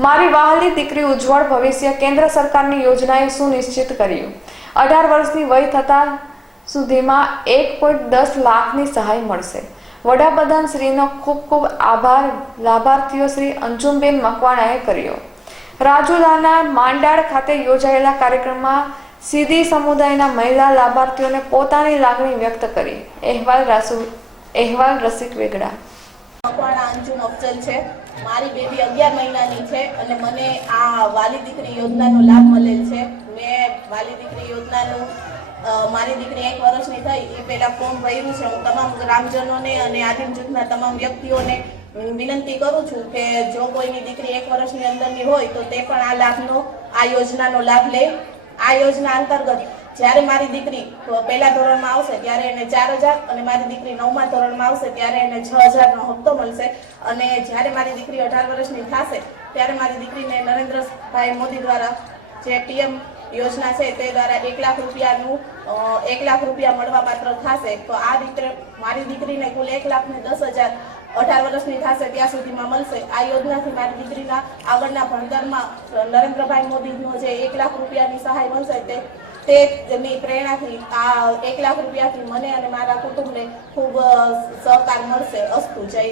મારી વહાલી દીકરી ઉજ્જવળ ભવિષ્ય કેન્દ્ર સરકારની યોજનાએ સુનિશ્ચિત કર્યું. અઢાર વર્ષની વય થતા સુધીમાં એક પોઈન્ટ દસ લાખની સહાય મળશે. વડાપ્રધાન શ્રીનો ખૂબ ખૂબ આભાર લાભાર્થીઓ શ્રી અંજુમબેન મકવાણાએ કર્યો. રાજુલાના માંડાળ ખાતે યોજાયેલા કાર્યક્રમમાં સીધી સમુદાયના મહિલા લાભાર્થીઓને પોતાની લાગણી વ્યક્ત કરી. અહેવાલ રાસુ અહેવાલ રસિક વેગડા. મકવાણા અંજુમ અફઝલ છે. મારી બેબી અગિયાર મહિનાની છે અને મને આ વાલી દીકરી યોજનાનો લાભ મળેલ છે. મેં વાલી દીકરી યોજનાનું મારી દીકરી એક વર્ષની થઈ, એ પહેલાં ફોર્મ ભર્યું છે. હું તમામ ગ્રામજનોને અને આદિમ જૂથના તમામ વ્યક્તિઓને વિનંતી કરું છું કે જો કોઈની દીકરી એક વર્ષની અંદરની હોય તો તે પણ આ લાભનો, આ યોજનાનો લાભ લે. આ યોજના અંતર્ગત જ્યારે મારી દીકરી પહેલા ધોરણમાં આવશે, ત્યારે એને ચાર હજાર અને મારી દીકરી નવમા ધોરણમાં આવશે, ત્યારે એને છ હજારનો હપ્તો મળશે. અને જ્યારે મારી દીકરી અઢાર વર્ષની થશે, ત્યારે મારી દીકરીને નરેન્દ્રભાઈ મોદી દ્વારા જે પીએમ યોજના છે, તે દ્વારા એક લાખ રૂપિયાનું એક લાખ રૂપિયા મળવા પાત્ર થશે. તો આ રીતે મારી દીકરીને કુલ એક લાખ ને દસ હજાર અઢાર વર્ષની થશે, ત્યાં સુધીમાં મળશે. આ યોજનાથી મારી દીકરીના આગળના ભણતરમાં નરેન્દ્રભાઈ મોદીનો જે એક લાખ રૂપિયાની સહાય મળશે, તે તે તેમની પ્રેરણાથી આ એક લાખ રૂપિયાથી મને અને મારા કુટુંબને ખૂબ સહકાર મળશે અસ્તુ. જય